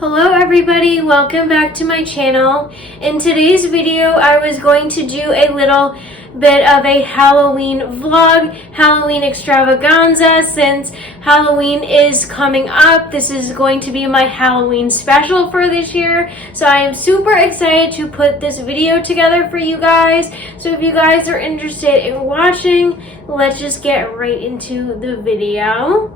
Hello everybody, welcome back to my channel. In today's video, I was going to do a little bit of a Halloween vlog, Halloween extravaganza. Since Halloween is coming up, this is going to be my Halloween special for this year. So I am super excited to put this video together for you guys. So if you guys are interested in watching, let's just get right into the video.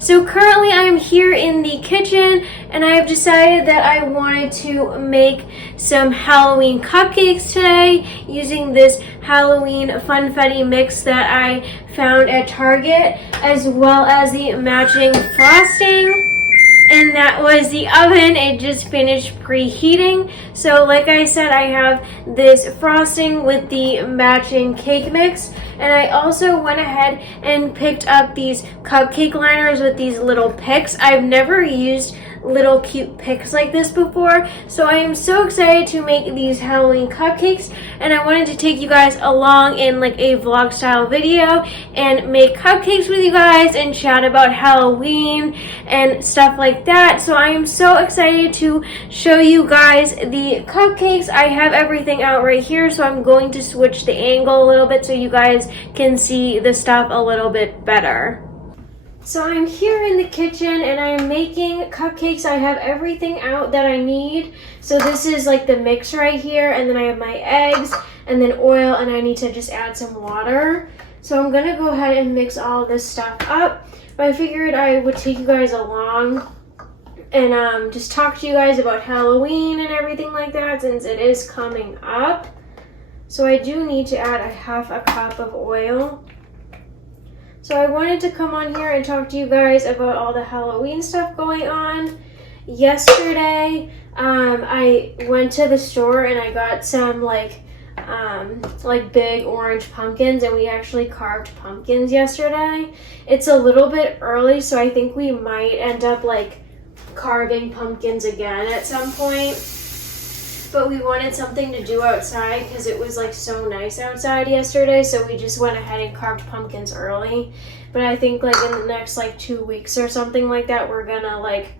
So currently I'm here in the kitchen and I have decided that I wanted to make some Halloween cupcakes today using this Halloween funfetti mix that I found at Target, as well as the matching frosting. And that was the oven. It just finished preheating. So like I said, I have this frosting with the matching cake mix. And I also went ahead and picked up these cupcake liners with these little picks. I've never used little cute picks like this before, so I am so excited to make these Halloween cupcakes, and I wanted to take you guys along in like a vlog style video and make cupcakes with you guys and chat about Halloween and stuff like that. So I am so excited to show you guys the cupcakes. I have everything out right here, so I'm going to switch the angle a little bit so you guys can see the stuff a little bit better. So I'm here in the kitchen and I'm making cupcakes. I have everything out that I need. So this is like the mix right here, and then I have my eggs and then oil, and I need to just add some water. So I'm gonna go ahead and mix all of this stuff up. But I figured I would take you guys along and just talk to you guys about Halloween and everything like that, since it is coming up. So I do need to add a half a cup of oil. So I wanted to come on here and talk to you guys about all the Halloween stuff going on. Yesterday, I went to the store and I got some like big orange pumpkins, and we actually carved pumpkins yesterday. It's a little bit early, so I think we might end up like carving pumpkins again at some point. But we wanted something to do outside because it was like so nice outside yesterday, so we just went ahead and carved pumpkins early. But I think like in the next like 2 weeks or something like that, we're gonna like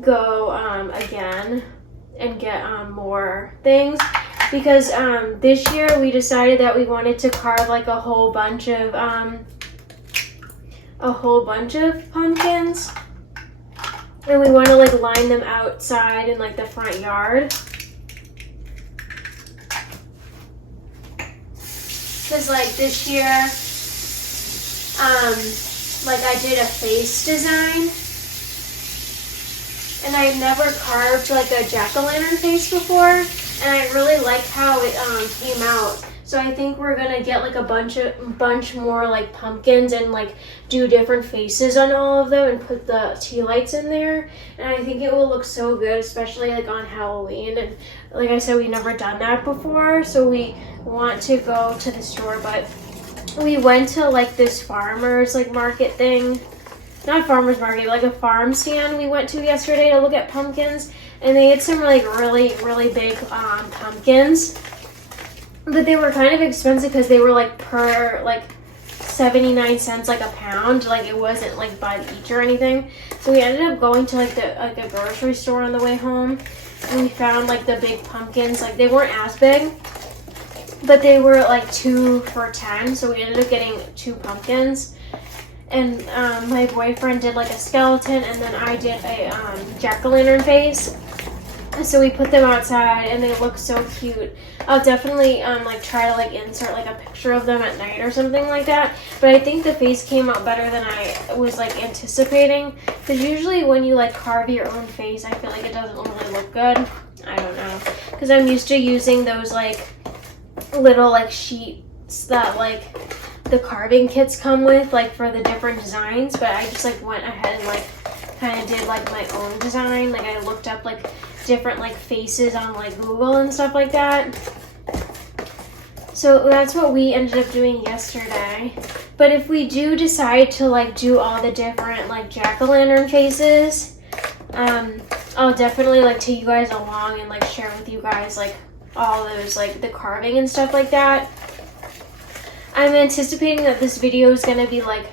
go again and get more things, because this year we decided that we wanted to carve like a whole bunch of pumpkins, and we want to like line them outside in like the front yard. Because like this year, like I did a face design, and I never carved like a jack-o'-lantern face before, and I really like how it came out. So I think we're gonna get like a bunch more like pumpkins and like do different faces on all of them and put the tea lights in there, and I think it will look so good, especially like on Halloween. And like I said, we've never done that before, so we want to go to the store. But we went to like this farmer's like market thing, not farmer's market, like a farm stand we went to yesterday to look at pumpkins, and they had some like really big pumpkins. But they were kind of expensive because they were like per like 79 cents like a pound. Like it wasn't like by each or anything. So we ended up going to like a grocery store on the way home, and we found like the big pumpkins. Like they weren't as big, but they were like 2 for $10. So we ended up getting 2 pumpkins. And my boyfriend did like a skeleton, and then I did a jack-o'-lantern face. So we put them outside and they look so cute. I'll definitely like try to like insert like a picture of them at night or something like that. But I think the face came out better than I was like anticipating, because usually when you like carve your own face, I feel like it doesn't really look good. I don't know, because I'm used to using those like little like sheets that like the carving kits come with, like for the different designs. But I just like went ahead and like kind of did like my own design. Like I looked up like different like faces on like Google and stuff like that. So that's what we ended up doing yesterday. But if we do decide to like do all the different like jack-o'-lantern faces, I'll definitely like take you guys along and like share with you guys like all those like the carving and stuff like that. I'm anticipating that this video is gonna be like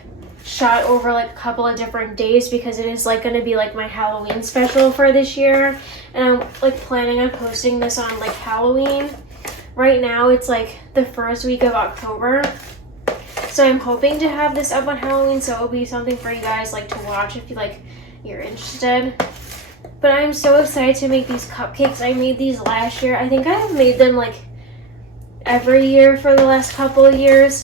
shot over like a couple of different days because it is like gonna be like my Halloween special for this year, and I'm like planning on posting this on like Halloween. Right now it's like the first week of October, so I'm hoping to have this up on Halloween, so it'll be something for you guys like to watch if you like you're interested. But I'm so excited to make these cupcakes. I made these last year. I think I have made them like every year for the last couple of years.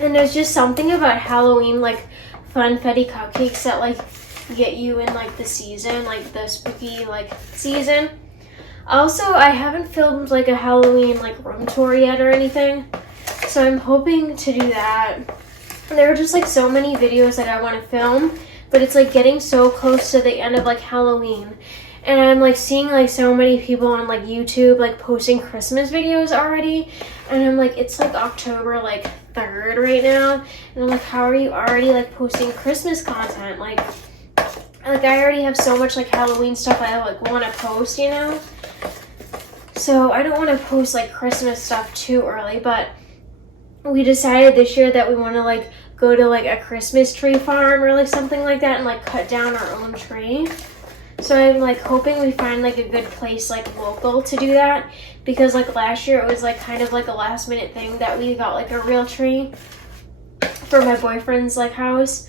And there's just something about Halloween, like funfetti cupcakes that like get you in like the season, like the spooky like season. Also, I haven't filmed like a Halloween like room tour yet or anything, so I'm hoping to do that. There are just like so many videos that I want to film, but it's like getting so close to the end of like Halloween, and I'm like seeing like so many people on like YouTube like posting Christmas videos already, and I'm like, it's like October like 3rd right now, and I'm like, how are you already like posting Christmas content? Like I already have so much like Halloween stuff I like want to post, you know? So I don't want to post like Christmas stuff too early, but we decided this year that we want to like go to like a Christmas tree farm or like something like that and like cut down our own tree. So I'm like hoping we find like a good place like local to do that, because like last year it was like kind of like a last minute thing that we got like a real tree for my boyfriend's like house,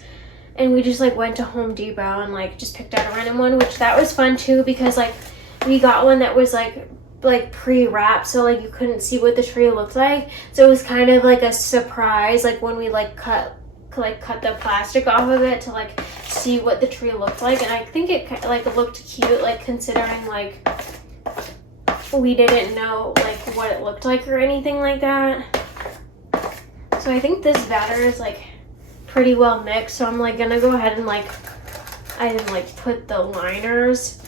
and we just like went to Home Depot and like just picked out a random one, which that was fun too, because like we got one that was like pre-wrapped, so like you couldn't see what the tree looked like, so it was kind of like a surprise like when we like cut the plastic off of it to like see what the tree looked like. And I think it like looked cute, like considering like we didn't know like what it looked like or anything like that. So I think this batter is like pretty well mixed, so I'm like gonna go ahead and like put the liners.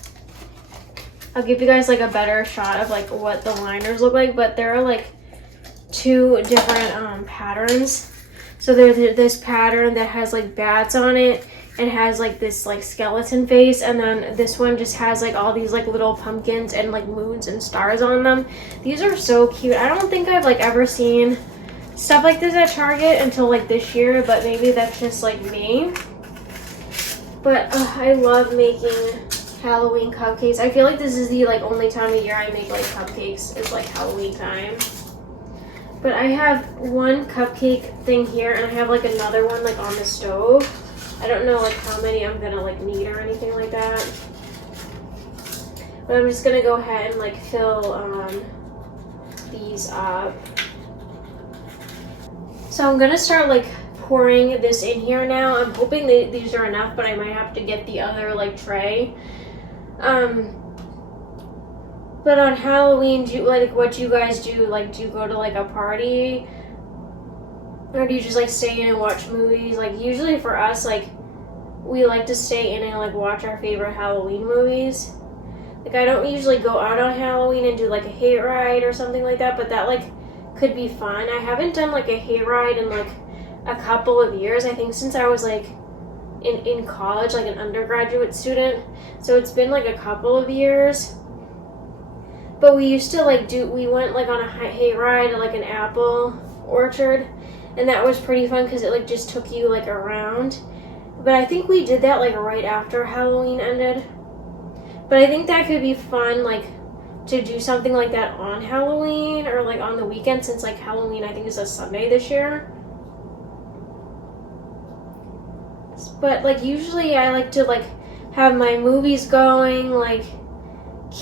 I'll give you guys like a better shot of like what the liners look like, but there are like two different patterns. So there's this pattern that has like bats on it and has like this like skeleton face, and then this one just has like all these like little pumpkins and like moons and stars on them. These are so cute. I don't think I've like ever seen stuff like this at Target until like this year, but maybe that's just like me. But I love making Halloween cupcakes. I feel like this is the like only time of year I make like cupcakes is like Halloween time. But I have one cupcake thing here, and I have like another one like on the stove. I don't know like how many I'm gonna like need or anything like that, but I'm just gonna go ahead and like fill these up. So I'm gonna start like pouring this in here now. I'm hoping these are enough, but I might have to get the other like tray. But on Halloween, do you, like, what do you guys do? Like, do you go to like a party, or do you just like stay in and watch movies? Like usually for us, like we like to stay in and like watch our favorite Halloween movies. Like I don't usually go out on Halloween and do like a hayride or something like that, but that like could be fun. I haven't done like a hayride in like a couple of years. I think since I was like in college, like an undergraduate student. So it's been like a couple of years. But we used to like we went like on a hayride at like an apple orchard, and that was pretty fun because it like just took you like around. But I think we did that like right after Halloween ended. But I think that could be fun, like to do something like that on Halloween or like on the weekend, since like Halloween I think is a Sunday this year. But like usually I like to like have my movies going, like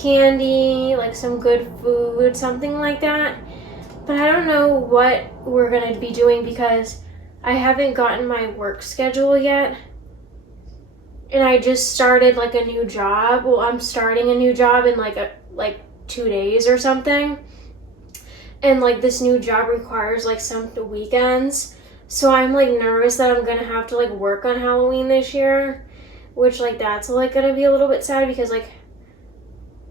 candy, like some good food, something like that. But I don't know what we're gonna be doing because I haven't gotten my work schedule yet, and I just started like a new job. Well, I'm starting a new job in like 2 days or something, and like this new job requires like some weekends, so I'm like nervous that I'm gonna have to like work on Halloween this year, which like that's like gonna be a little bit sad because like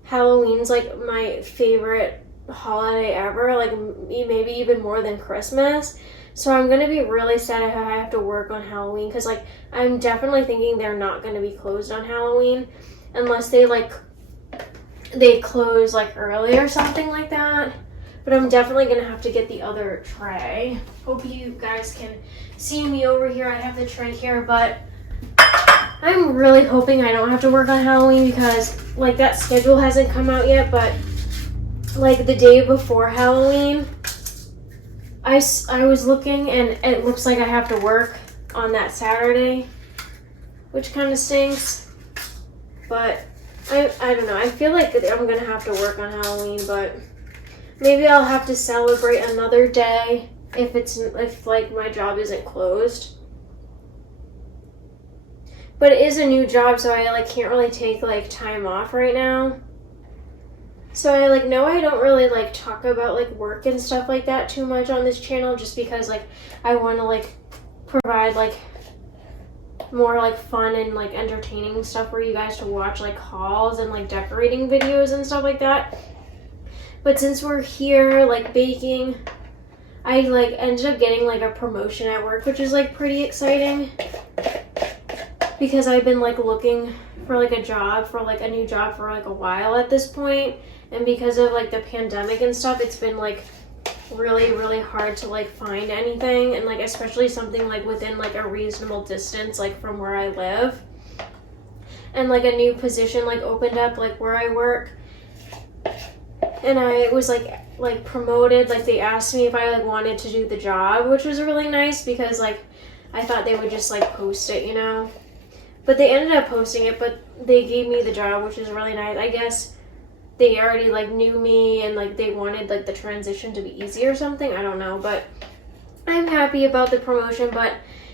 Halloween's like my favorite holiday ever, like maybe even more than Christmas. So I'm gonna be really sad if I have to work on Halloween, because like I'm definitely thinking they're not gonna be closed on Halloween unless they close like early or something like that. But I'm definitely gonna have to get the other tray. Hope you guys can see me over here. I have the tray here, but I'm really hoping I don't have to work on Halloween because like that schedule hasn't come out yet, but like the day before Halloween, I was looking and it looks like I have to work on that Saturday, which kind of stinks. But I don't know. I feel like I'm gonna have to work on Halloween, but maybe I'll have to celebrate another day if like my job isn't closed. But it is a new job, so I like can't really take like time off right now. So I like know I don't really like talk about like work and stuff like that too much on this channel, just because like I want to like provide like more like fun and like entertaining stuff for you guys to watch, like hauls and like decorating videos and stuff like that. But since we're here like baking, I like ended up getting like a promotion at work, which is like pretty exciting because I've been like looking for like a job for like a new job for like a while at this point. And because of like the pandemic and stuff, it's been like really hard to like find anything, and like especially something like within like a reasonable distance like from where I live. And like a new position like opened up like where I work, and I was like promoted. Like they asked me if I like wanted to do the job, which was really nice because like I thought they would just like post it, you know, but they ended up posting it, but they gave me the job, which is really nice. I guess they already like knew me and like they wanted like the transition to be easy or something. I don't know, but I'm happy about the promotion, but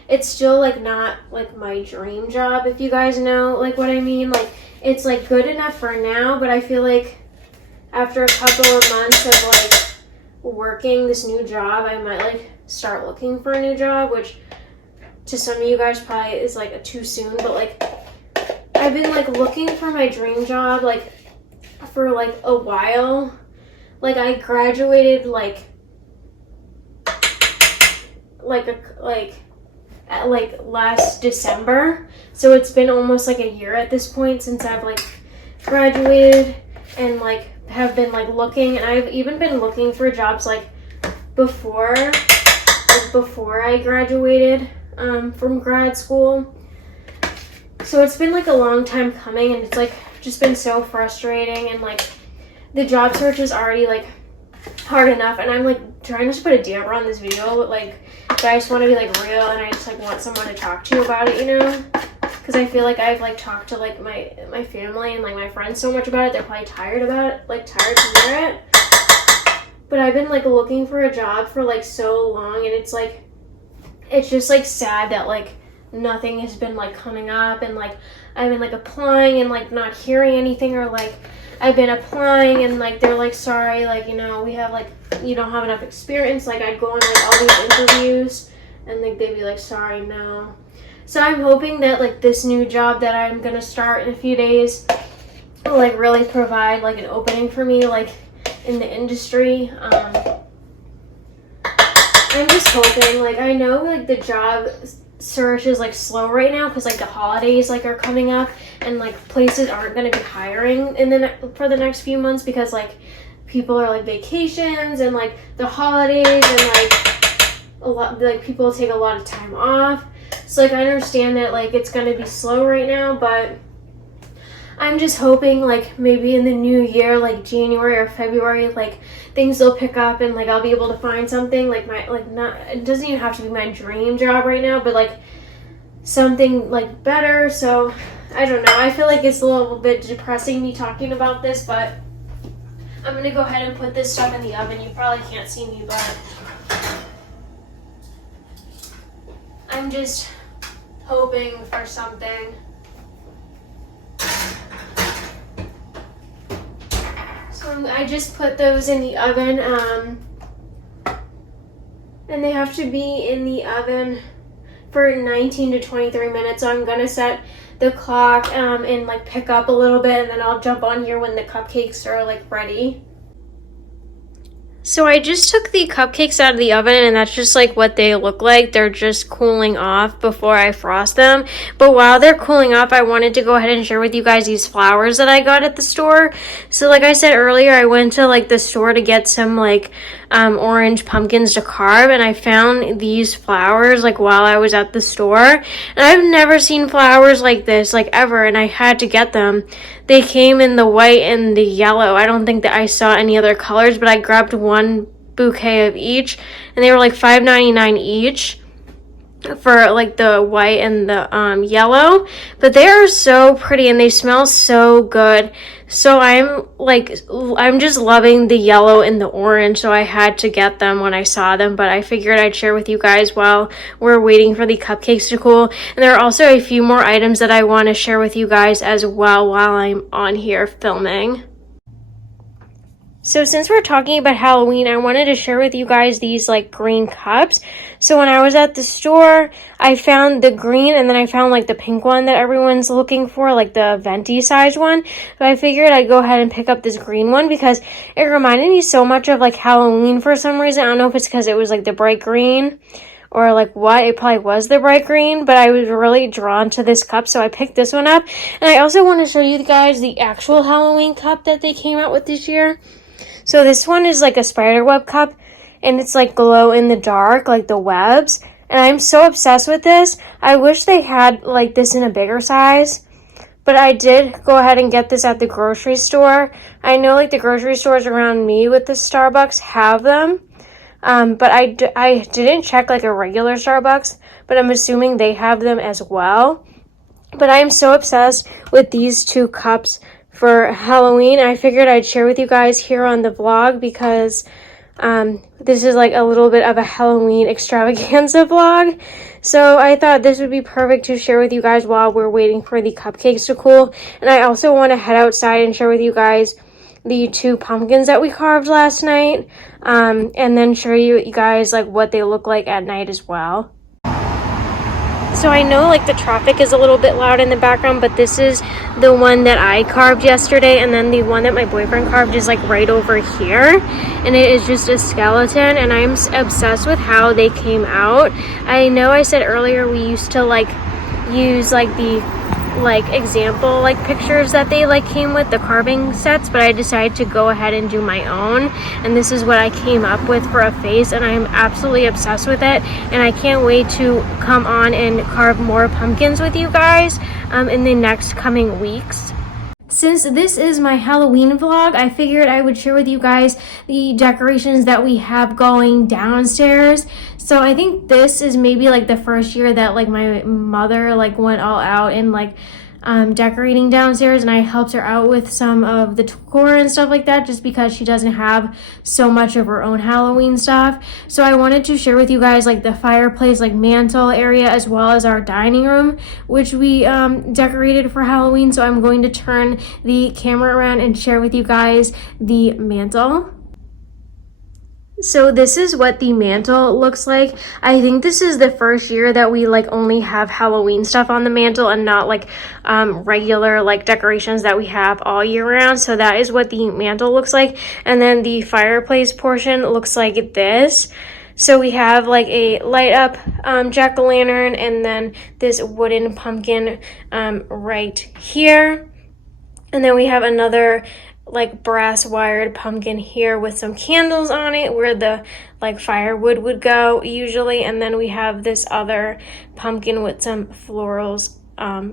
it's still like not like my dream job, if you guys know like what I mean. Like it's like good enough for now, but I feel like after a couple of months of like working this new job, I might like start looking for a new job, which to some of you guys probably is like too soon, but like I've been like looking for my dream job like for like a while. Like I graduated like last December, so it's been almost like a year at this point since I've like graduated and like have been like looking, and I've even been looking for jobs like before I graduated from grad school. So it's been like a long time coming, and it's like just been so frustrating, and like the job search is already like hard enough, and I'm like trying to put a damper on this video, but I just want to be like real, and I just like want someone to talk to about it, you know, because I feel like I've like talked to like my family and like my friends so much about it, they're probably tired about it, like tired to hear it. But I've been like looking for a job for like so long, and it's just like sad that like nothing has been like coming up, and like I've been like applying and like not hearing anything, or like I've been applying and like they're like, sorry, like, you know, we have like, you don't have enough experience. Like I'd go on like all these interviews and like they'd be like, sorry, no. So I'm hoping that like this new job that I'm gonna start in a few days will like really provide like an opening for me like in the industry. I'm just hoping, like I know like the job search is like slow right now because like the holidays like are coming up, and like places aren't going to be hiring for the next few months because like people are like vacations and like the holidays, and like a lot like people take a lot of time off. So like I understand that like it's going to be slow right now, but I'm just hoping like maybe in the new year, like January or February, like things will pick up and like I'll be able to find something like not, it doesn't even have to be my dream job right now, but like something like better. So I don't know, I feel like it's a little bit depressing me talking about this, but I'm gonna go ahead and put this stuff in the oven. You probably can't see me, but I'm just hoping for something. So I just put those in the oven, and they have to be in the oven for 19 to 23 minutes. So I'm gonna set the clock and like pick up a little bit, and then I'll jump on here when the cupcakes are like ready. So I just took the cupcakes out of the oven, and that's just like what they look like. They're just cooling off before I frost them. But while they're cooling off, I wanted to go ahead and share with you guys these flowers that I got at the store. So like I said earlier, I went to like the store to get some like orange pumpkins to carve, and I found these flowers like while I was at the store. And I've never seen flowers like this like ever, and I had to get them. They came in the white and the yellow. I don't think that I saw any other colors, but I grabbed one bouquet of each, and they were like $5.99 each for like the white and the yellow. But they are so pretty and they smell so good. So I'm just loving the yellow and the orange, so I had to get them when I saw them, but I figured I'd share with you guys while we're waiting for the cupcakes to cool. And there are also a few more items that I want to share with you guys as well while I'm on here filming. So since we're talking about Halloween, I wanted to share with you guys these like green cups. So when I was at the store, I found the green, and then I found like the pink one that everyone's looking for, like the venti size one. So I figured I'd go ahead and pick up this green one because it reminded me so much of like Halloween for some reason. I don't know if it's because it was like the bright green or like what. It probably was the bright green, but I was really drawn to this cup, so I picked this one up. And I also want to show you guys the actual Halloween cup that they came out with this year. So this one is like a spider web cup, and it's like glow in the dark, like the webs. And I'm so obsessed with this. I wish they had like this in a bigger size, but I did go ahead and get this at the grocery store. I know like the grocery stores around me with the Starbucks have them, but I didn't check like a regular Starbucks, but I'm assuming they have them as well. But I am so obsessed with these two cups for Halloween. I figured I'd share with you guys here on the vlog because this is like a little bit of a Halloween extravaganza vlog. So I thought this would be perfect to share with you guys while we're waiting for the cupcakes to cool. And I also want to head outside and share with you guys the two pumpkins that we carved last night, and then show you guys like what they look like at night as well. So I know like the traffic is a little bit loud in the background, but this is the one that I carved yesterday, and then the one that my boyfriend carved is like right over here, and it is just a skeleton, and I'm obsessed with how they came out. I know I said earlier we used to like use like the like example like pictures that they like came with the carving sets, but I decided to go ahead and do my own, and this is what I came up with for a face, and I'm absolutely obsessed with it, and I can't wait to come on and carve more pumpkins with you guys in the next coming weeks. Since this is my Halloween vlog, I figured I would share with you guys the decorations that we have going downstairs. So I think this is maybe like the first year that like my mother like went all out and like decorating downstairs, and I helped her out with some of the decor and stuff like that, just because she doesn't have so much of her own Halloween stuff. So I wanted to share with you guys like the fireplace like mantle area, as well as our dining room, which we decorated for Halloween. So I'm going to turn the camera around and share with you guys the mantle. So this is what the mantle looks like. I think this is the first year that we like only have Halloween stuff on the mantle and not like regular like decorations that we have all year round. So that is what the mantle looks like. And then the fireplace portion looks like this. So we have like a light up jack-o'-lantern, and then this wooden pumpkin right here. And then we have another like brass wired pumpkin here with some candles on it where the like firewood would go usually, and then we have this other pumpkin with some florals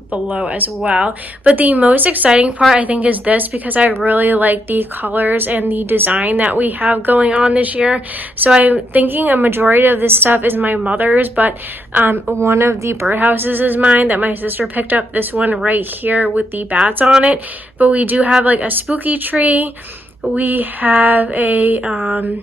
below as well. But the most exciting part I think is this, because I really like the colors and the design that we have going on this year. So I'm thinking a majority of this stuff is my mother's, but one of the birdhouses is mine that my sister picked up, this one right here with the bats on it. But we do have like a spooky tree. We have a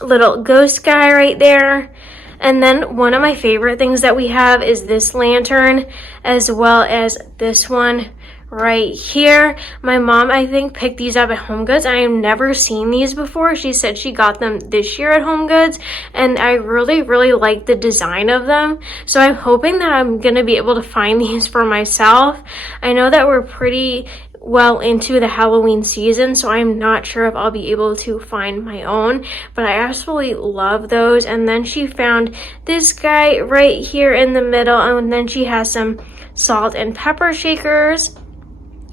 little ghost guy right there. And then one of my favorite things that we have is this lantern, as well as this one right here. My mom, I think, picked these up at Home Goods. I have never seen these before. She said she got them this year at Home Goods, and I really, really like the design of them. So I'm hoping that I'm going to be able to find these for myself. I know that we're pretty well into the Halloween season, so I'm not sure if I'll be able to find my own, but I absolutely love those. And then she found this guy right here in the middle, and then she has some salt and pepper shakers,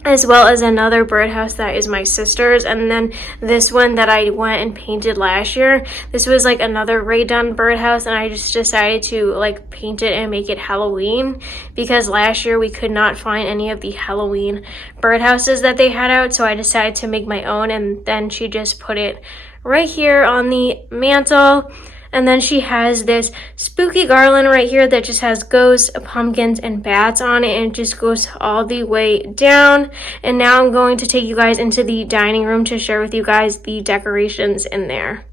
as well as another birdhouse that is my sister's. And then this one that I went and painted last year, this was like another Rae Dunn birdhouse, and I just decided to like paint it and make it Halloween because last year we could not find any of the Halloween birdhouses that they had out, so I decided to make my own. And then she just put it right here on the mantle. And then she has this spooky garland right here that just has ghosts, pumpkins, and bats on it, and it just goes all the way down. And now I'm going to take you guys into the dining room to share with you guys the decorations in there.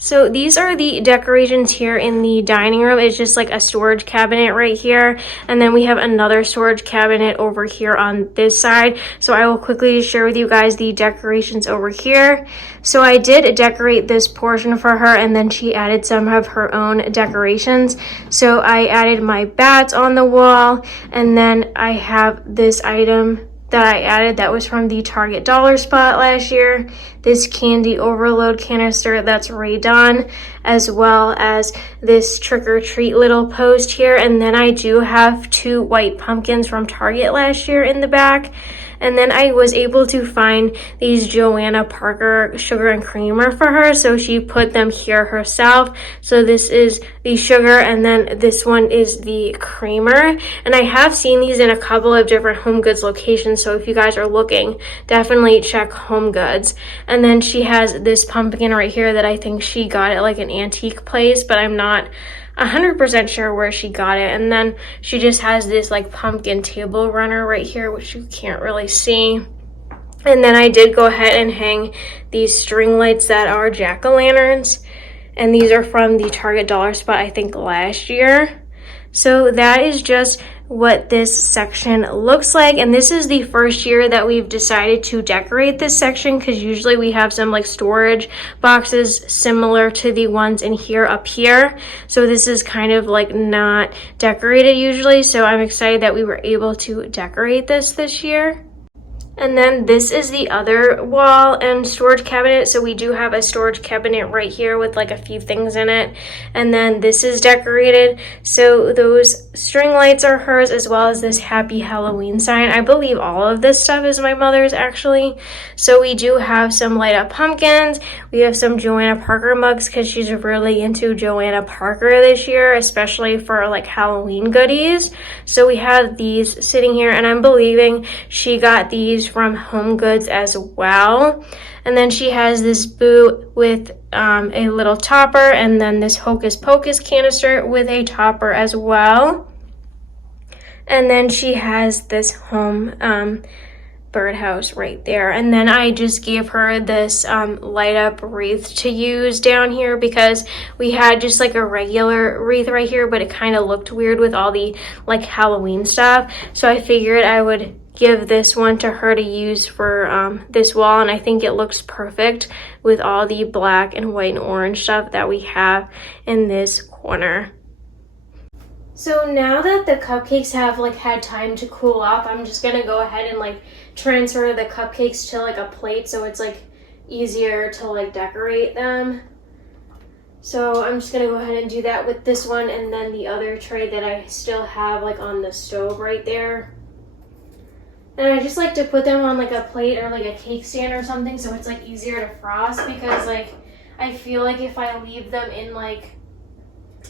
So these are the decorations here in the dining room. It's just like a storage cabinet right here. And then we have another storage cabinet over here on this side. So I will quickly share with you guys the decorations over here. So I did decorate this portion for her, and then she added some of her own decorations. So I added my bats on the wall, and then I have this item that I added that was from the Target dollar spot last year, this candy overload canister that's Rae Dunn, as well as this trick-or-treat little post here. And then I do have 2 white pumpkins from Target last year in the back. And then I was able to find these Joanna Parker sugar and creamer for her, so she put them here herself. So this is the sugar, and then this one is the creamer. And I have seen these in a couple of different Home Goods locations, so if you guys are looking, definitely check Home Goods. And then she has this pumpkin right here that I think she got at like an antique place, but I'm not 100% sure where she got it. And then she just has this like pumpkin table runner right here, which you can't really see. And then I did go ahead and hang these string lights that are jack-o'-lanterns, and these are from the Target dollar spot I think last year. So that is just what this section looks like, and this is the first year that we've decided to decorate this section, because usually we have some like storage boxes similar to the ones in here up here. So this is kind of like not decorated usually, so I'm excited that we were able to decorate this year. And then this is the other wall and storage cabinet. So we do have a storage cabinet right here with like a few things in it. And then this is decorated. So those string lights are hers, as well as this Happy Halloween sign. I believe all of this stuff is my mother's actually. So we do have some light up pumpkins. We have some Joanna Parker mugs because she's really into Joanna Parker this year, especially for like Halloween goodies. So we have these sitting here, and I'm believing she got these from Home Goods as well. And then she has this boot with a little topper, and then this Hocus Pocus canister with a topper as well. And then she has this home birdhouse right there. And then I just gave her this light up wreath to use down here, because we had just like a regular wreath right here, but it kind of looked weird with all the like Halloween stuff. So I figured I would give this one to her to use for this wall, and I think it looks perfect with all the black and white and orange stuff that we have in this corner. So now that the cupcakes have like had time to cool off, I'm just gonna go ahead and like transfer the cupcakes to like a plate so it's like easier to like decorate them. So I'm just gonna go ahead and do that with this one, and then the other tray that I still have like on the stove right there. And I just like to put them on like a plate or like a cake stand or something so it's like easier to frost, because like I feel like if I leave them in like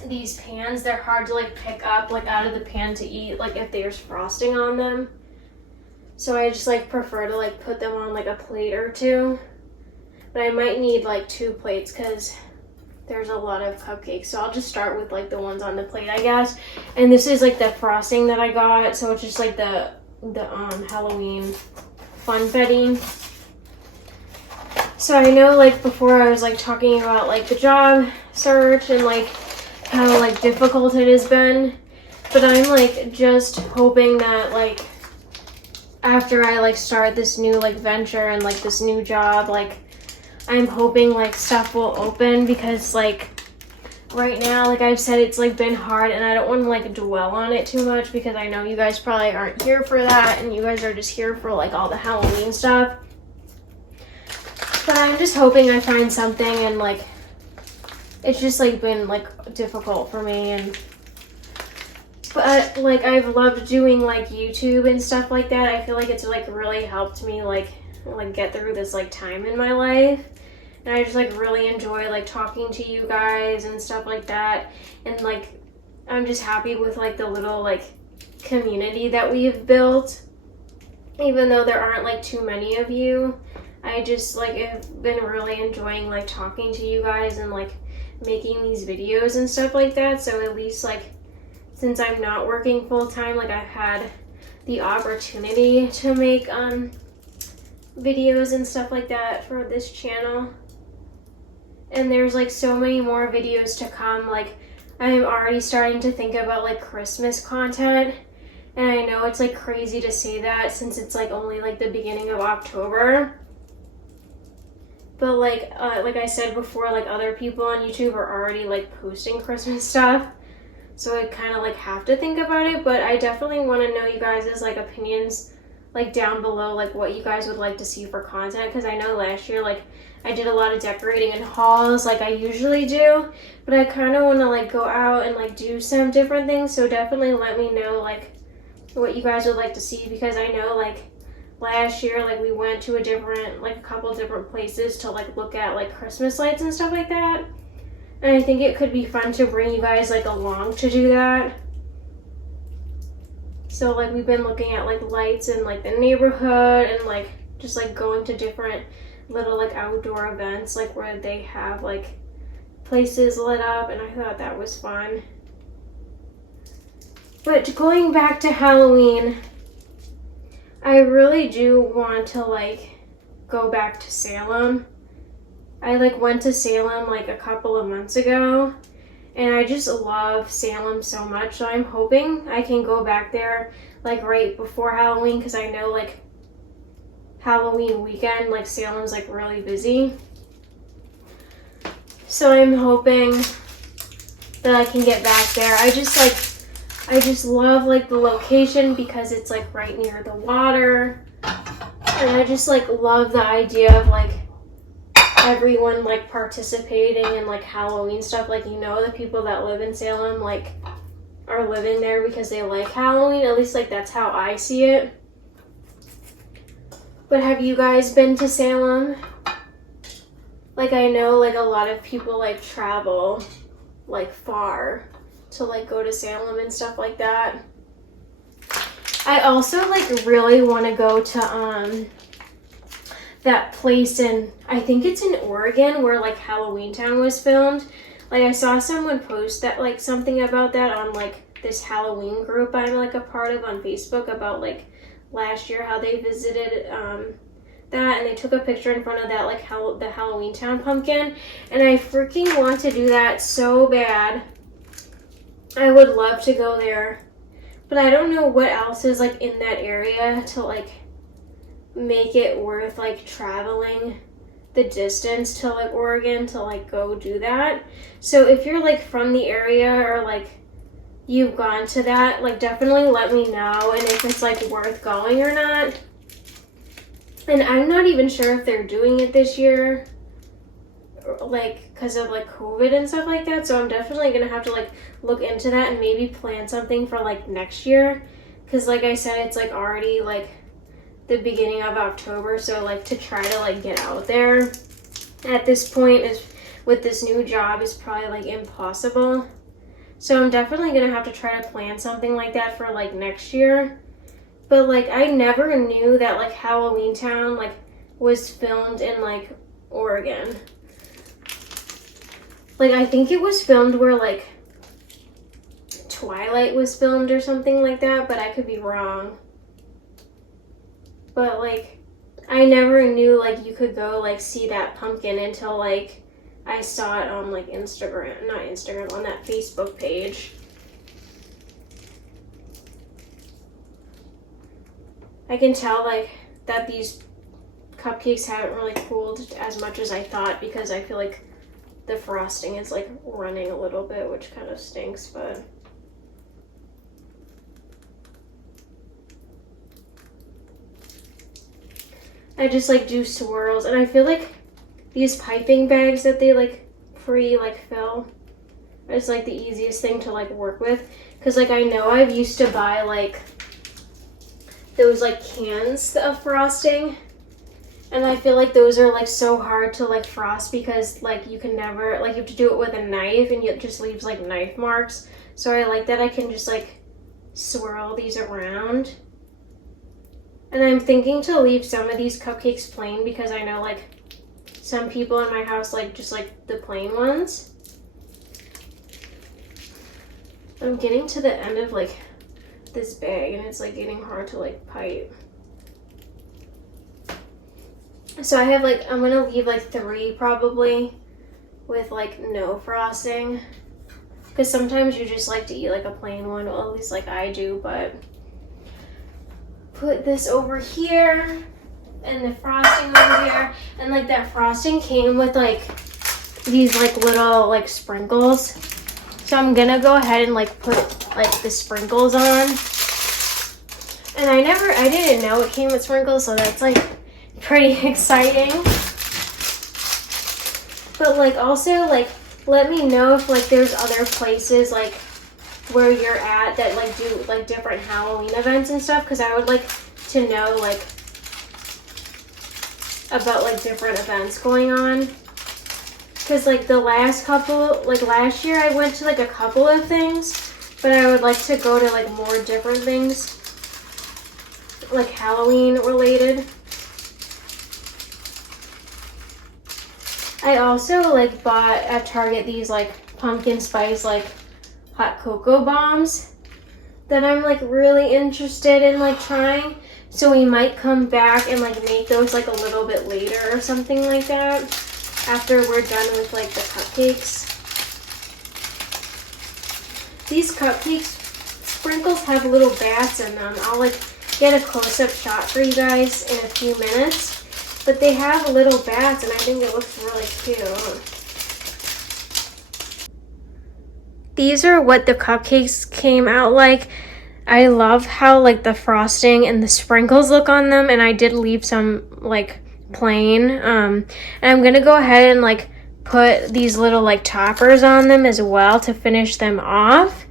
these pans, they're hard to like pick up like out of the pan to eat, like if there's frosting on them. So I just like prefer to like put them on like a plate or two. But I might need like 2 plates because there's a lot of cupcakes. So I'll just start with like the ones on the plate, I guess. And this is like the frosting that I got, so it's just like the Halloween funfetti. So I know like before I was like talking about like the job search and like how like difficult it has been, but I'm like just hoping that like after I like start this new like venture and like this new job, like I'm hoping like stuff will open, because like right now, like I've said, it's like been hard, and I don't want to like dwell on it too much because I know you guys probably aren't here for that, and you guys are just here for like all the Halloween stuff. But I'm just hoping I find something, and like it's just like been like difficult for me, and but like I've loved doing like YouTube and stuff like that. I feel like it's like really helped me like get through this like time in my life. And I just like really enjoy like talking to you guys and stuff like that. And like I'm just happy with like the little like community that we've built. Even though there aren't like too many of you, I just like have been really enjoying like talking to you guys and like making these videos and stuff like that. So at least like since I'm not working full time, like I've had the opportunity to make videos and stuff like that for this channel. And there's like so many more videos to come. Like I'm already starting to think about like Christmas content, and I know it's like crazy to say that since it's like only like the beginning of October, but like I said before, like other people on YouTube are already like posting Christmas stuff, so I kind of like have to think about it. But I definitely want to know you guys' like opinions like down below, like what you guys would like to see for content, because I know last year like I did a lot of decorating and hauls like I usually do, but I kind of want to like go out and like do some different things. So definitely let me know like what you guys would like to see, because I know like last year like we went to a couple different places to like look at like Christmas lights and stuff like that, and I think it could be fun to bring you guys like along to do that. So like we've been looking at like lights in like the neighborhood, and like just like going to different little like outdoor events like where they have like places lit up, and I thought that was fun. But going back to Halloween, I really do want to like go back to Salem. I like went to Salem like a couple of months ago, and I just love Salem so much, so I'm hoping I can go back there like right before Halloween, because I know like Halloween weekend like Salem's like really busy. So I'm hoping that I can get back there. I just love like the location because it's like right near the water, and I just like love the idea of like everyone like participating in like Halloween stuff. Like, you know, the people that live in Salem like are living there because they like Halloween. At least like that's how I see it. But have you guys been to Salem? Like I know like a lot of people like travel like far to like go to Salem and stuff like that. I also like really want to go to that place in, I think it's in Oregon, where like Halloween Town was filmed. Like I saw someone post that like something about that on like this Halloween group I'm like a part of on Facebook about like last year how they visited that, and they took a picture in front of that like the Halloween Town pumpkin, and I freaking want to do that so bad. I would love to go there, but I don't know what else is like in that area to like make it worth like traveling the distance to like Oregon to like go do that. So if you're like from the area or like you've gone to that, like definitely let me know, and if it's like worth going or not. And I'm not even sure if they're doing it this year, like because of like COVID and stuff like that, so I'm definitely gonna have to like look into that and maybe plan something for like next year, because like I said, it's like already like the beginning of October, so like to try to like get out there at this point is with this new job is probably like impossible. So I'm definitely gonna have to try to plan something like that for like next year. But like I never knew that like Halloween Town like was filmed in like Oregon. Like I think it was filmed where like Twilight was filmed or something like that, but I could be wrong. But like I never knew like you could go like see that pumpkin until like I saw it on like not Instagram, on that Facebook page. I can tell like that these cupcakes haven't really cooled as much as I thought, because I feel like the frosting is like running a little bit, which kind of stinks, but I just like do swirls, and I feel like these piping bags that they like free like fill is like the easiest thing to like work with, because like I know I've used to buy like those like cans of frosting, and I feel like those are like so hard to like frost because like you can never, like you have to do it with a knife and it just leaves like knife marks. So I like that I can just like swirl these around. And I'm thinking to leave some of these cupcakes plain because I know like some people in my house like just like the plain ones. I'm getting to the end of like this bag and it's like getting hard to like pipe. So I have like, I'm gonna leave like 3 probably with like no frosting, because sometimes you just like to eat like a plain one, well, at least like I do. But put this over here and the frosting over here, and like that frosting came with like these like little like sprinkles, so I'm gonna go ahead and like put like the sprinkles on. And I didn't know it came with sprinkles, so that's like pretty exciting. But like also like let me know if like there's other places like where you're at that like do like different Halloween events and stuff, because I would like to know like about like different events going on. Because like the last couple, like last year I went to like a couple of things, but I would like to go to like more different things like Halloween related. I also like bought at Target these like pumpkin spice like hot cocoa bombs that I'm like really interested in like trying. So we might come back and like make those like a little bit later or something like that after we're done with like the cupcakes. These cupcakes sprinkles have little bats in them. I'll like get a close-up shot for you guys in a few minutes, but they have little bats and I think it looks really cute. These are what the cupcakes came out like. I love how like the frosting and the sprinkles look on them, and I did leave some like plain. And I'm gonna go ahead and like put these little like toppers on them as well to finish them off.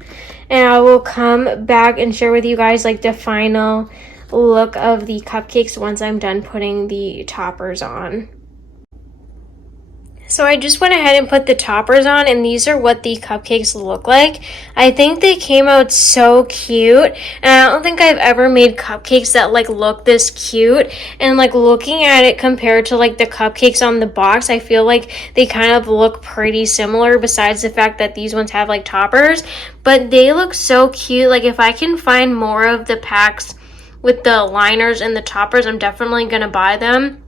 And I will come back and share with you guys like the final look of the cupcakes once I'm done putting the toppers on. So I just went ahead and put the toppers on, and these are what the cupcakes look like. I think they came out so cute, and I don't think I've ever made cupcakes that like look this cute. And like looking at it compared to like the cupcakes on the box, I feel like they kind of look pretty similar, besides the fact that these ones have like toppers. But they look so cute. Like if I can find more of the packs with the liners and the toppers, I'm definitely gonna buy them.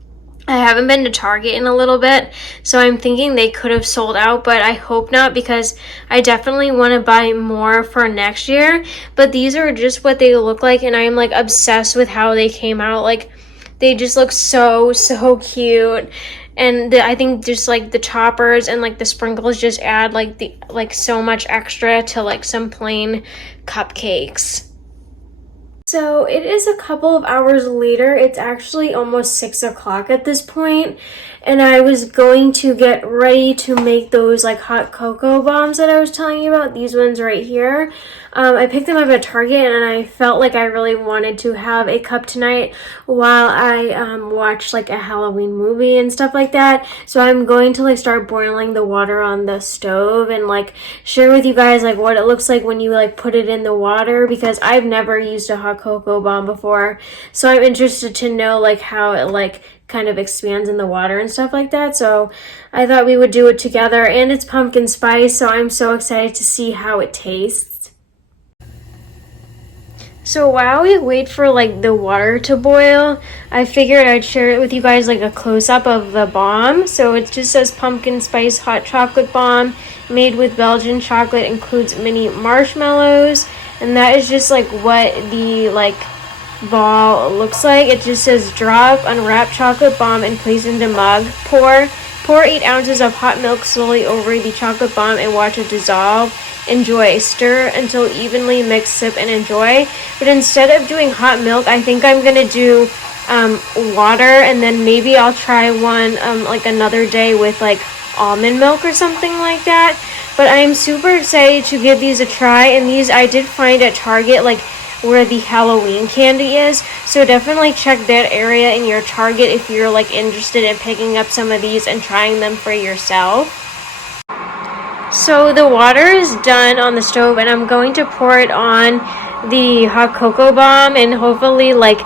I haven't been to Target in a little bit, so I'm thinking they could have sold out, but I hope not, because I definitely want to buy more for next year. But these are just what they look like, and I'm like obsessed with how they came out. Like they just look so cute. And I think just like the toppers and like the sprinkles just add like so much extra to like some plain cupcakes. So it is a couple of hours later. It's actually almost 6 o'clock at this point, and I was going to get ready to make those like hot cocoa bombs that I was telling you about, these ones right here. I picked them up at Target, and I felt like I really wanted to have a cup tonight while I watched like a Halloween movie and stuff like that. So I'm going to like start boiling the water on the stove and like share with you guys like what it looks like when you like put it in the water, because I've never used a hot cocoa bomb before. So I'm interested to know like how it like kind of expands in the water and stuff like that. So I thought we would do it together, and it's pumpkin spice, so I'm so excited to see how it tastes. So while we wait for like the water to boil, I figured I'd share it with you guys like a close-up of the bomb. So it just says pumpkin spice hot chocolate bomb made with Belgian chocolate, includes mini marshmallows, and that is just like what the like ball looks like. It just says drop, unwrap chocolate bomb and place into mug, pour Pour 8 ounces of hot milk slowly over the chocolate bomb and watch it dissolve. Enjoy. Stir until evenly mixed, sip, and enjoy. But instead of doing hot milk, I think I'm gonna do water, and then maybe I'll try one like another day with like almond milk or something like that. But I am super excited to give these a try, and these I did find at Target, like where the Halloween candy is, so definitely check that area in your Target if you're like interested in picking up some of these and trying them for yourself. So the water is done on the stove, and I'm going to pour it on the hot cocoa bomb, and hopefully like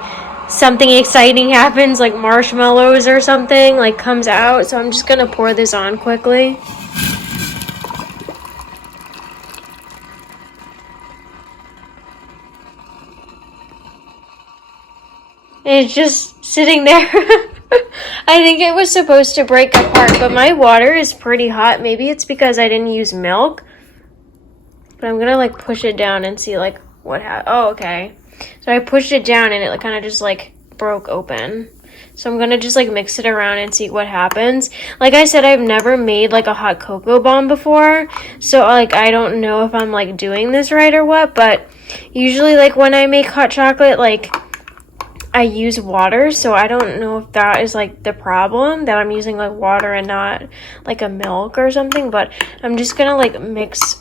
something exciting happens, like marshmallows or something like comes out. So I'm just gonna pour this on quickly. And it's just sitting there. I think it was supposed to break apart, but my water is pretty hot. Maybe it's because I didn't use milk. But I'm gonna like push it down and see like what happened. Oh, okay. So I pushed it down and it kind of just like broke open. So I'm gonna just like mix it around and see what happens. Like I said, I've never made like a hot cocoa bomb before. So like I don't know if I'm like doing this right or what. But usually like when I make hot chocolate, like I use water, so I don't know if that is like the problem, that I'm using like water and not like a milk or something. But I'm just gonna like mix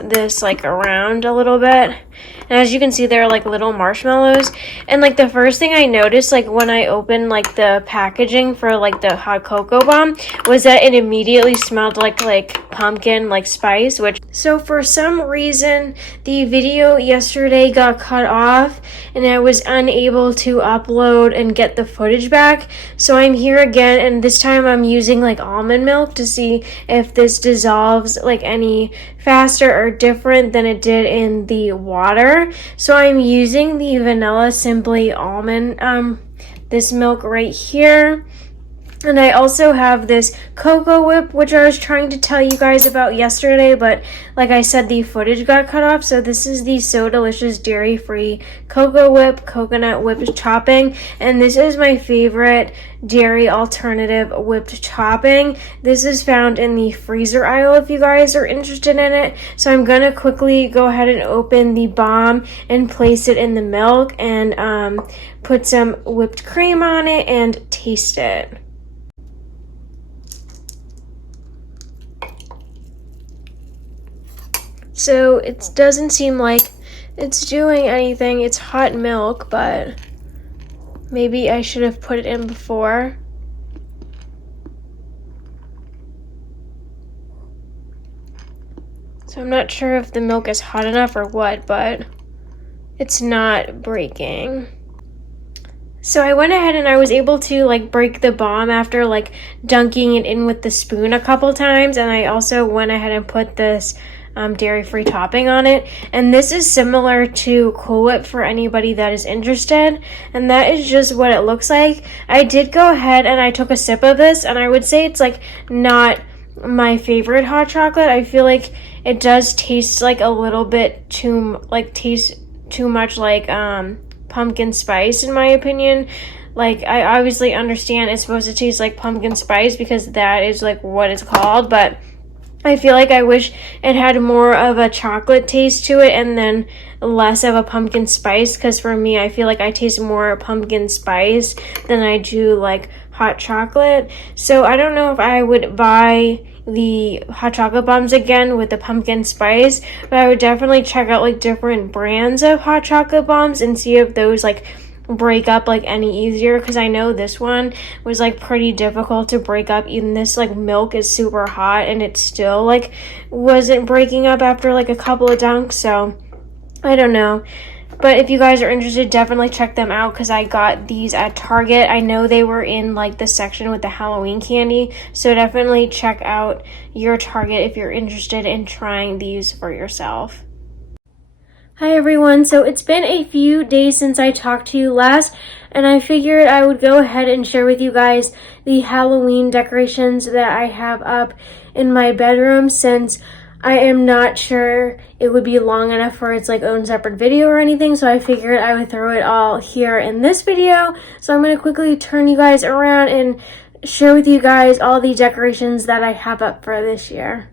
this like around a little bit. And as you can see, there are like little marshmallows. And like the first thing I noticed, like when I opened like the packaging for like the hot cocoa bomb, was that it immediately smelled like pumpkin like spice. Which, so for some reason the video yesterday got cut off and I was unable to upload and get the footage back. So I'm here again, and this time I'm using like almond milk to see if this dissolves like any faster or different than it did in the water. So I'm using the Vanilla Simply almond this milk right here. And I also have this Cocoa Whip, which I was trying to tell you guys about yesterday, but like I said, the footage got cut off. So this is the So Delicious Dairy-Free Cocoa Whip Coconut Whipped Topping. And this is my favorite dairy alternative whipped topping. This is found in the freezer aisle if you guys are interested in it. So I'm going to quickly go ahead and open the bomb and place it in the milk and put some whipped cream on it and taste it. So it doesn't seem like it's doing anything. It's hot milk, but maybe I should have put it in before. So I'm not sure if the milk is hot enough or what, but it's not breaking. So I went ahead and I was able to like break the bomb after like dunking it in with the spoon a couple times, and I also went ahead and put this dairy-free topping on it. And this is similar to Cool Whip for anybody that is interested, and that is just what it looks like. I did go ahead and I took a sip of this, and I would say it's like not my favorite hot chocolate. I feel like it does taste like a little bit too much like pumpkin spice in my opinion. Like, I obviously understand it's supposed to taste like pumpkin spice because that is like what it's called, but I feel like I wish it had more of a chocolate taste to it and then less of a pumpkin spice, because for me, I feel like I taste more pumpkin spice than I do like hot chocolate. So I don't know if I would buy the hot chocolate bombs again with the pumpkin spice, but I would definitely check out like different brands of hot chocolate bombs and see if those like break up like any easier, because I know this one was like pretty difficult to break up. Even this like milk is super hot and it still like wasn't breaking up after like a couple of dunks. So I don't know, but if you guys are interested, definitely check them out, because I got these at Target. I know they were in like the section with the Halloween candy, so definitely check out your Target if you're interested in trying these for yourself. Hi everyone, so it's been a few days since I talked to you last, and I figured I would go ahead and share with you guys the Halloween decorations that I have up in my bedroom, since I am not sure it would be long enough for its like own separate video or anything, so I figured I would throw it all here in this video. So I'm going to quickly turn you guys around and share with you guys all the decorations that I have up for this year.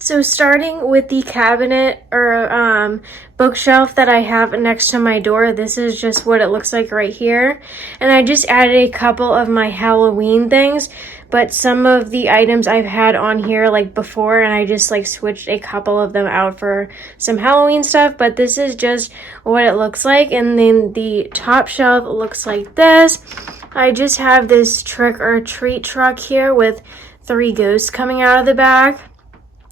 So starting with the cabinet or bookshelf that I have next to my door, this is just what it looks like right here. And I just added a couple of my Halloween things, but some of the items I've had on here like before, and I just like switched a couple of them out for some Halloween stuff. But this is just what it looks like. And then the top shelf looks like this. I just have this trick or treat truck here with 3 ghosts coming out of the back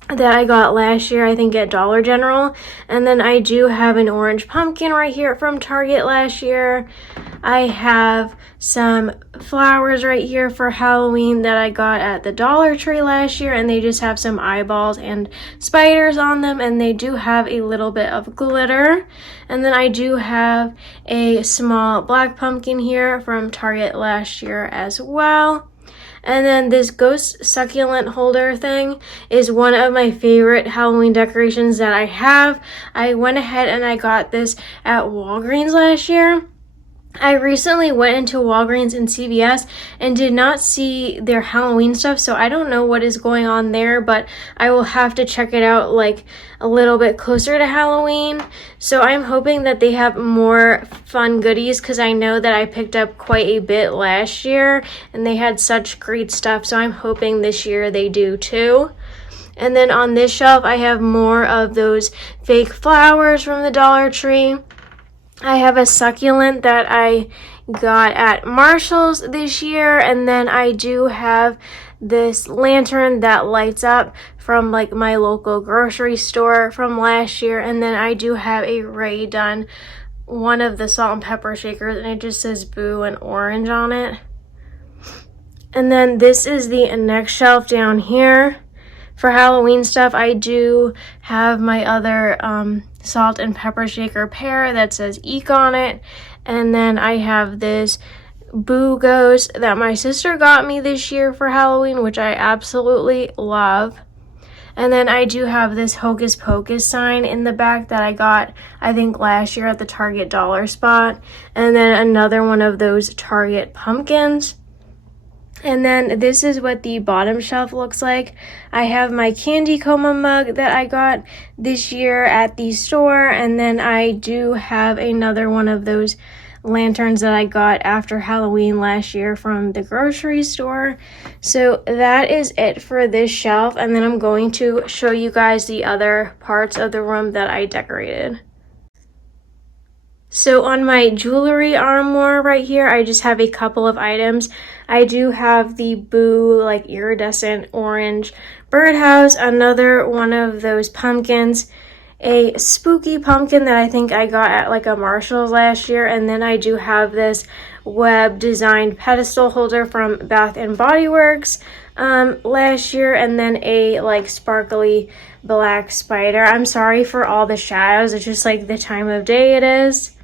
that I got last year, I think at Dollar General. And then I do have an orange pumpkin right here from Target last year. I have some flowers right here for Halloween that I got at the Dollar Tree last year, and they just have some eyeballs and spiders on them, and they do have a little bit of glitter. And then I do have a small black pumpkin here from Target last year as well. And then this ghost succulent holder thing is one of my favorite Halloween decorations that I have. I went ahead and I got this at Walgreens last year. I recently went into Walgreens and CVS and did not see their Halloween stuff, so I don't know what is going on there, but I will have to check it out like a little bit closer to Halloween. So I'm hoping that they have more fun goodies, because I know that I picked up quite a bit last year and they had such great stuff, so I'm hoping this year they do too. And then on this shelf I have more of those fake flowers from the Dollar Tree. I have a succulent that I got at Marshall's this year, and then I do have this lantern that lights up from like my local grocery store from last year. And then I do have a Rae Dunn, one of the salt and pepper shakers, and it just says boo and orange on it. And then this is the next shelf down here. For Halloween stuff, I do have my other salt and pepper shaker pair that says Eek on it. And then I have this Boo Ghost that my sister got me this year for Halloween, which I absolutely love. And then I do have this Hocus Pocus sign in the back that I got, I think, last year at the Target dollar spot. And then another one of those Target pumpkins. And then this is what the bottom shelf looks like. I have my candy coma mug that I got this year at the store. And then I do have another one of those lanterns that I got after Halloween last year from the grocery store. So that is it for this shelf. And then I'm going to show you guys the other parts of the room that I decorated. So on my jewelry armoire right here, I just have a couple of items. I do have the Boo like iridescent orange birdhouse, another one of those pumpkins, a spooky pumpkin that I think I got at like a Marshall's last year, and then I do have this web designed pedestal holder from Bath and Body Works last year, and then a like sparkly black spider. I'm sorry for all the shadows, it's just like the time of day it is.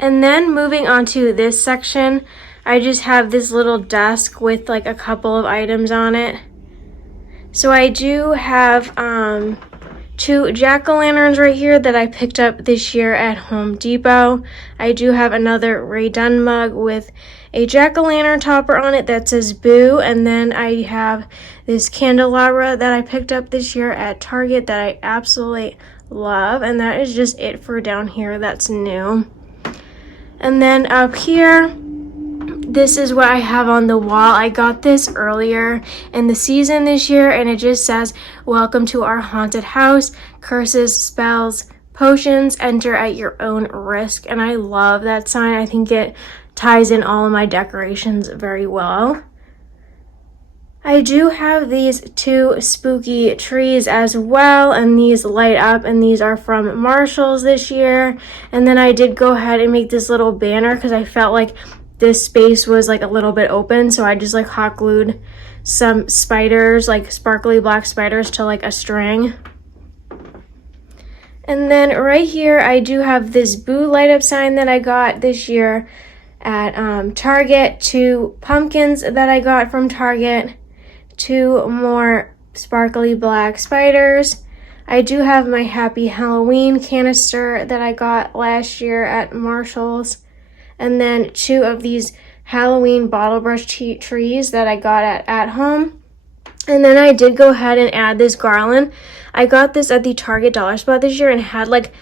And then moving on to this section, I just have this little desk with like a couple of items on it. So I do have 2 jack-o'-lanterns right here that I picked up this year at Home Depot. I do have another Rae Dunn mug with a jack-o'-lantern topper on it that says boo. And then I have this candelabra that I picked up this year at Target that I absolutely love. And that is just it for down here that's new. And then up here, this is what I have on the wall. I got this earlier in the season this year, and it just says, "Welcome to our haunted house. Curses, spells, potions, enter at your own risk." And I love that sign. I think it ties in all of my decorations very well. I do have these 2 spooky trees as well, and these light up, and these are from Marshall's this year. And then I did go ahead and make this little banner because I felt like this space was like a little bit open, so I just like hot glued some spiders, like sparkly black spiders, to like a string. And then right here I do have this Boo light up sign that I got this year at Target, 2 pumpkins that I got from Target, 2 more sparkly black spiders. I do have my Happy Halloween canister that I got last year at Marshall's. And then 2 of these Halloween bottle brush trees that I got at home. And then I did go ahead and add this garland. I got this at the Target Dollar Spot this year and had like,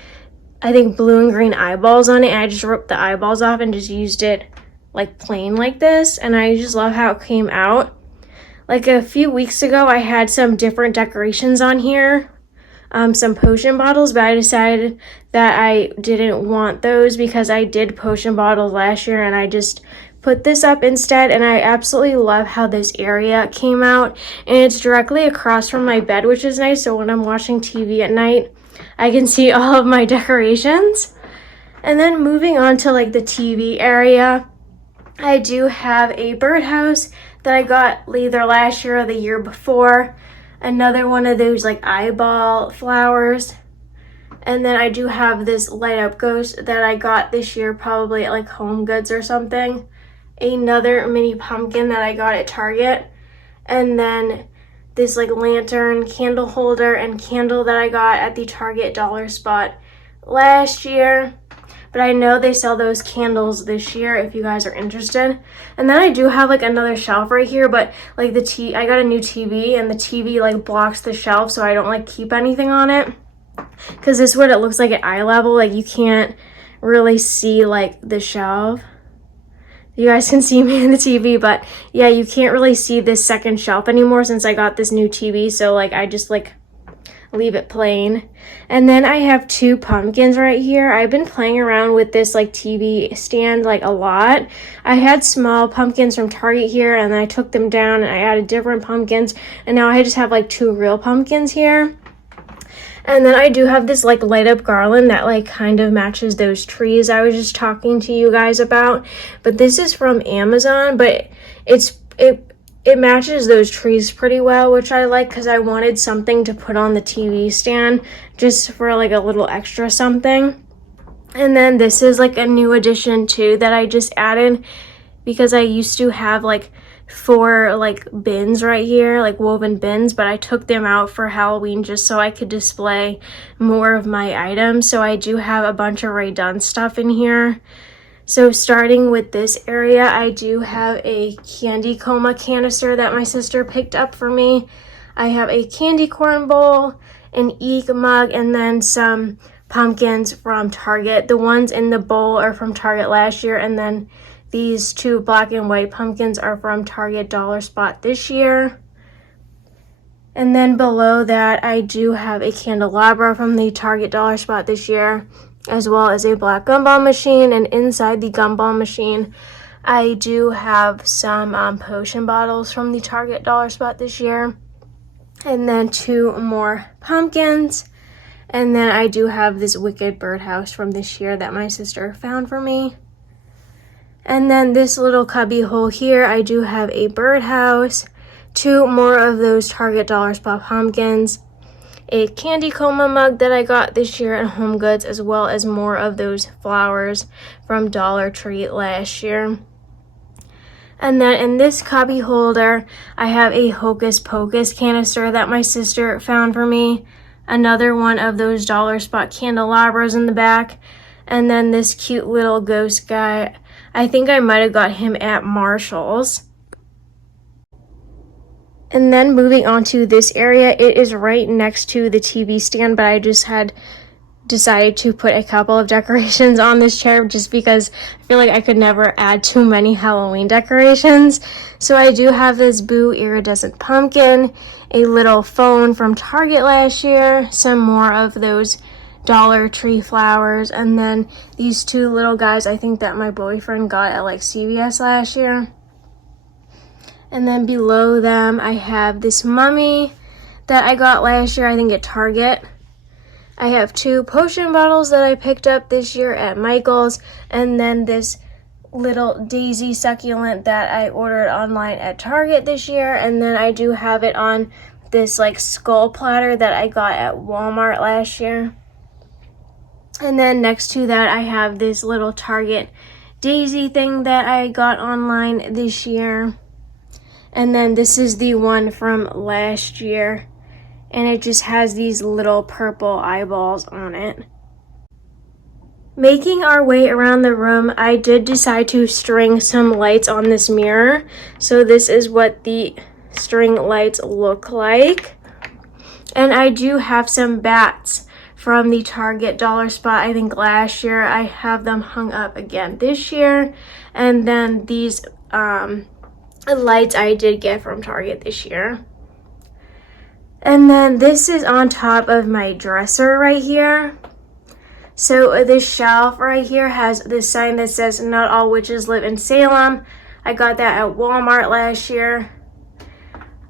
I think, blue and green eyeballs on it. And I just ripped the eyeballs off and just used it like plain like this. And I just love how it came out. Like a few weeks ago, I had some different decorations on here. Some potion bottles, but I decided that I didn't want those because I did potion bottles last year, and I just put this up instead. And I absolutely love how this area came out, and it's directly across from my bed, which is nice, so when I'm watching TV at night I can see all of my decorations. And then moving on to like the TV area, I do have a birdhouse that I got either last year or the year before. Another one of those like eyeball flowers. And then I do have this light up ghost that I got this year, probably at like Home Goods or something. Another mini pumpkin that I got at Target. And then this like lantern, candle holder, and candle that I got at the Target Dollar Spot last year. But I know they sell those candles this year if you guys are interested. And then I do have like another shelf right here, but like I got a new TV, and the TV like blocks the shelf, so I don't like keep anything on it. Because this is what it looks like at eye level. Like you can't really see like the shelf. You guys can see me in the TV, but yeah, you can't really see this second shelf anymore since I got this new TV. So like I just like leave it plain. And then I have 2 pumpkins right here. I've been playing around with this like TV stand like a lot. I had small pumpkins from Target here, and then I took them down and I added different pumpkins, and now I just have like 2 real pumpkins here. And then I do have this like light up garland that like kind of matches those trees I was just talking to you guys about. But this is from Amazon, but it matches those trees pretty well, which I like because I wanted something to put on the TV stand just for like a little extra something. And then this is like a new addition too that I just added because I used to have like 4 like bins right here, like woven bins, but I took them out for Halloween just so I could display more of my items. So I do have a bunch of Rae Dunn stuff in here. So starting with this area, I do have a candy coma canister that my sister picked up for me. I have a candy corn bowl, an Eek mug, and then some pumpkins from Target. The ones in the bowl are from Target last year, and then these 2 black and white pumpkins are from Target Dollar Spot this year. And then below that, I do have a candelabra from the Target Dollar Spot this year, as well as a black gumball machine. And inside the gumball machine, I do have some potion bottles from the Target Dollar Spot this year. And then 2 more pumpkins. And then I do have this wicked birdhouse from this year that my sister found for me. And then this little cubby hole here, I do have a birdhouse, 2 more of those Target Dollar Spot pumpkins, a candy coma mug that I got this year at Home Goods, as well as more of those flowers from Dollar Tree last year. And then in this cubby holder, I have a Hocus Pocus canister that my sister found for me, another one of those Dollar Spot candelabras in the back, and then this cute little ghost guy. I think I might have got him at Marshall's. And then moving on to this area, it is right next to the TV stand, but I just had decided to put a couple of decorations on this chair just because I feel like I could never add too many Halloween decorations. So I do have this Boo iridescent pumpkin, a little phone from Target last year, some more of those Dollar Tree flowers, and then these 2 little guys I think that my boyfriend got at like CVS last year. And then below them I have this mummy that I got last year, I think at Target. I have 2 potion bottles that I picked up this year at Michael's, and then this little daisy succulent that I ordered online at Target this year. And then I do have it on this like skull platter that I got at Walmart last year. And then next to that, I have this little Target daisy thing that I got online this year. And then this is the one from last year, and it just has these little purple eyeballs on it. Making our way around the room, I did decide to string some lights on this mirror. So this is what the string lights look like. And I do have some bats from the Target dollar spot, I think last year. I have them hung up again this year. And then these lights I did get from Target this year. And then this is on top of my dresser right here. So this shelf right here has this sign that says, "Not all witches live in Salem." I got that at Walmart last year.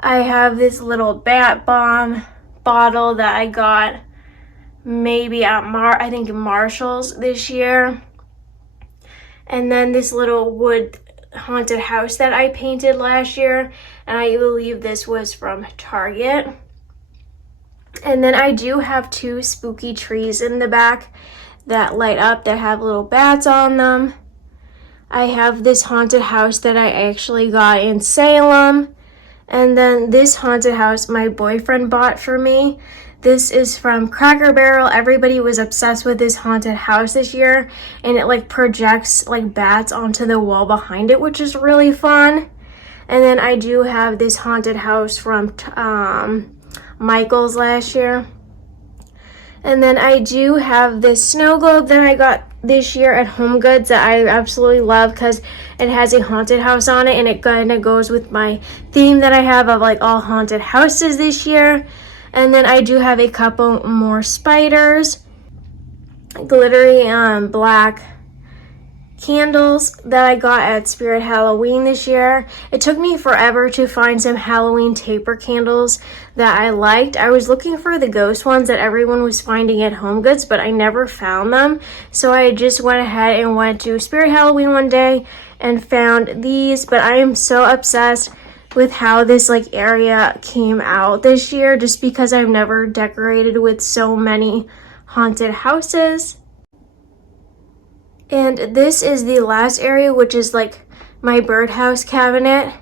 I have this little bat bomb bottle that I got maybe at I think Marshall's this year. And then this little wood haunted house that I painted last year, and I believe this was from Target. And then I do have two spooky trees in the back that light up that have little bats on them. I have this haunted house that I actually got in Salem. And then this haunted house my boyfriend bought for me. This is from Cracker Barrel. Everybody was obsessed with this haunted house this year, and it like projects like bats onto the wall behind it, which is really fun. And then I do have this haunted house from Michael's last year. And then I do have this snow globe that I got this year at Home Goods that I absolutely love because it has a haunted house on it, and it kind of goes with my theme that I have of like all haunted houses this year. And then I do have a couple more spiders, glittery black candles that I got at Spirit Halloween this year. It took me forever to find some Halloween taper candles that I liked. I was looking for the ghost ones that everyone was finding at Home Goods, but I never found them. So I just went ahead and went to Spirit Halloween one day and found these. But I am so obsessed with how this like area came out this year, just because I've never decorated with so many haunted houses. And this is the last area, which is like my birdhouse cabinet.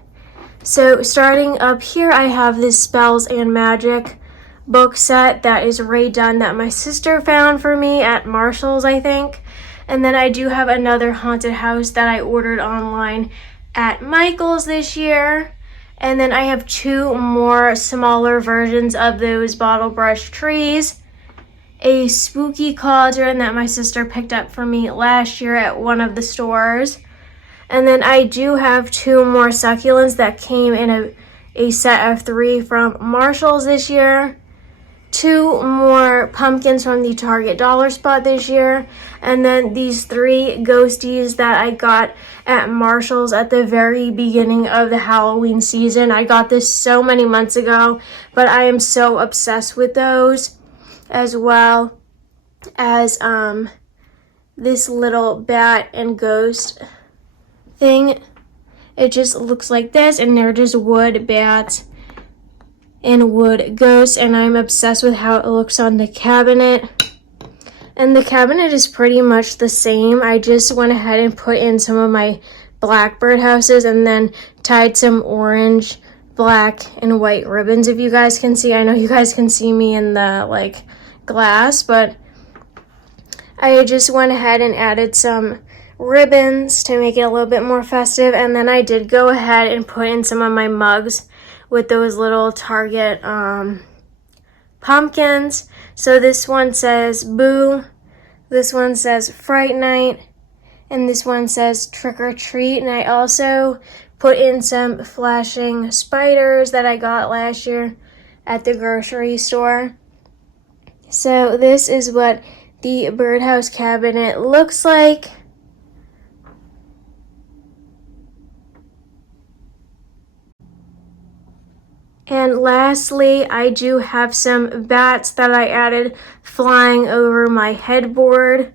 So starting up here, I have this Spells and Magic book set that is Rae Dunn that my sister found for me at Marshall's, I think. And then I do have another haunted house that I ordered online at Michael's this year. And then I have two more smaller versions of those bottle brush trees. A spooky cauldron that my sister picked up for me last year at one of the stores. And then I do have two more succulents that came in a set of 3 from Marshall's this year. 2 more pumpkins from the Target dollar spot this year. And then these 3 ghosties that I got at Marshall's at the very beginning of the Halloween season. I got this so many months ago, but I am so obsessed with those, as well as this little bat and ghost thing. It just looks like this, and they're just wood bats and wood ghosts, and I'm obsessed with how it looks on the cabinet. And the cabinet is pretty much the same. I just went ahead and put in some of my blackbird houses and then tied some orange, black, and white ribbons, if you guys can see. I know you guys can see me in the like glass, but I just went ahead and added some ribbons to make it a little bit more festive. And then I did go ahead and put in some of my mugs with those little Target pumpkins. So this one says Boo, this one says Fright Night, and this one says Trick or Treat. And I also put in some flashing spiders that I got last year at the grocery store. So this is what the birdhouse cabinet looks like. And lastly, I do have some bats that I added flying over my headboard.